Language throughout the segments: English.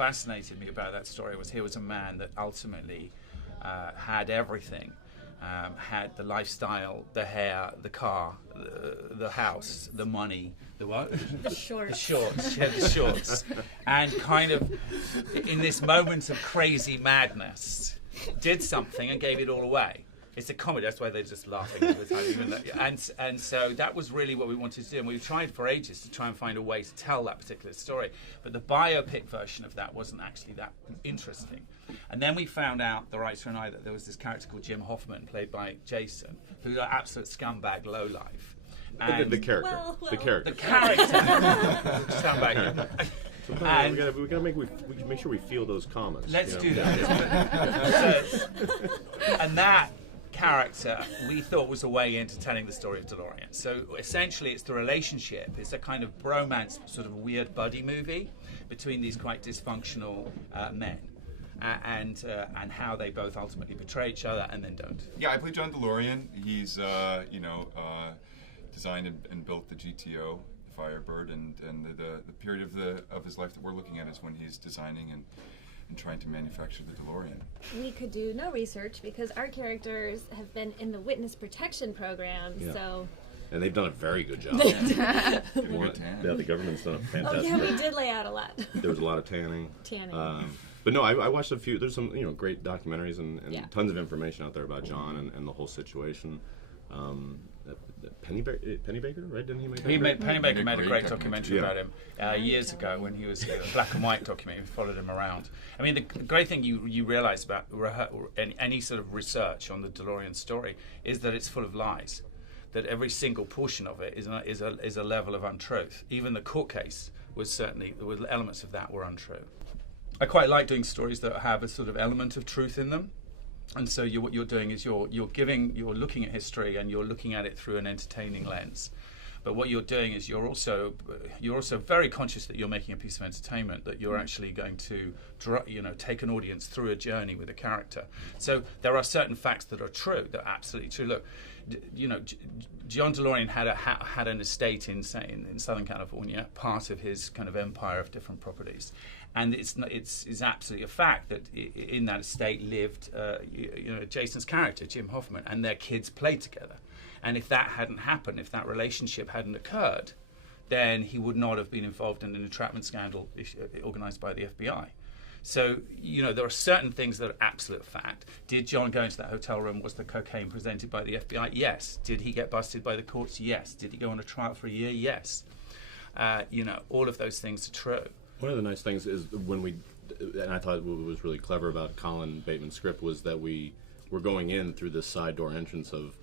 fascinated me about that story was here was a man that ultimately had everything. Had the lifestyle, the hair, the car, the house, the money, the what? The shorts. The shorts. She had the shorts. And kind of, in this moment of crazy madness, did something and gave it all away. It's a comedy, that's why they're just laughing all the time. Even and so that was really what we wanted to do. And we've tried for ages to try and find a way to tell that particular story. But the biopic version of that wasn't actually that interesting. And then we found out, the writer and I, that there was this character called Jim Hoffman, played by Jason, who's an absolute scumbag lowlife. The character. Well. The character. The character. Scumbag. And we gotta make sure we feel those comments. Let's do that. And that character we thought was a way into telling the story of DeLorean. So essentially it's the relationship. It's a kind of bromance, sort of weird buddy movie between these quite dysfunctional men. And how they both ultimately betray each other and then don't. Yeah, I play John DeLorean. He's designed and built the GTO, the Firebird, and the period of his life that we're looking at is when he's designing and trying to manufacture the DeLorean. We could do no research because our characters have been in the witness protection program, so. And they've done a very good job. Good tan. Yeah, the government's done a fantastic Oh job. yeah, we did lay out a lot. There was a lot of tanning. But no, I watched a few. There's some great documentaries and tons of information out there about John and the whole situation. Pennybaker, right? Didn't he make that? Pennybaker made a great documentary about him years ago when he was a black and white documentary. We followed him around. I mean, the great thing you realise about any sort of research on the DeLorean story is that it's full of lies. That every single portion of it is a level of untruth. Even the court case was elements of that were untrue. I quite like doing stories that have a sort of element of truth in them. And so what you're doing is you're looking at history and you're looking at it through an entertaining lens. But what you're doing is you're also very conscious that you're making a piece of entertainment, that you're actually going to take an audience through a journey with a character. So there are certain facts that are true, that are absolutely true. Look, John DeLorean had an estate in Southern California, part of his kind of empire of different properties. And it's absolutely a fact that in that estate lived Jason's character, Jim Hoffman, and their kids played together. And if that hadn't happened, if that relationship hadn't occurred, then he would not have been involved in an entrapment scandal organised by the FBI. So, there are certain things that are absolute fact. Did John go into that hotel room? Was the cocaine presented by the FBI? Yes. Did he get busted by the courts? Yes. Did he go on a trial for a year? Yes. All of those things are true. One of the nice things is and I thought what was really clever about Colin Bateman's script was that we were going in through this side door entrance of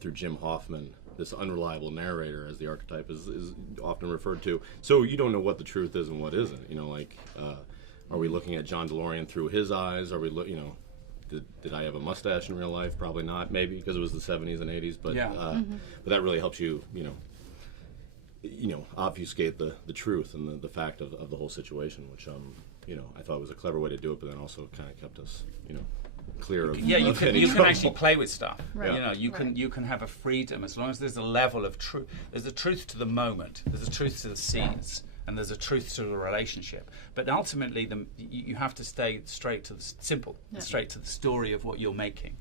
through Jim Hoffman, this unreliable narrator, as the archetype is often referred to. So you don't know what the truth is and what isn't. Are we looking at John DeLorean through his eyes? Are we did I have a mustache in real life? Probably not, maybe, because it was the 70s and 80s. But but that really helps you, obfuscate the truth and the fact of the whole situation, which I thought was a clever way to do it, but then also kind of kept us, clear of you can trouble. actually play with stuff. Right. You can have a freedom as long as there's a level of truth. There's a truth to the moment. There's a truth to the scenes. And there's a truth to the relationship. But ultimately, you have to stay straight to the story of what you're making.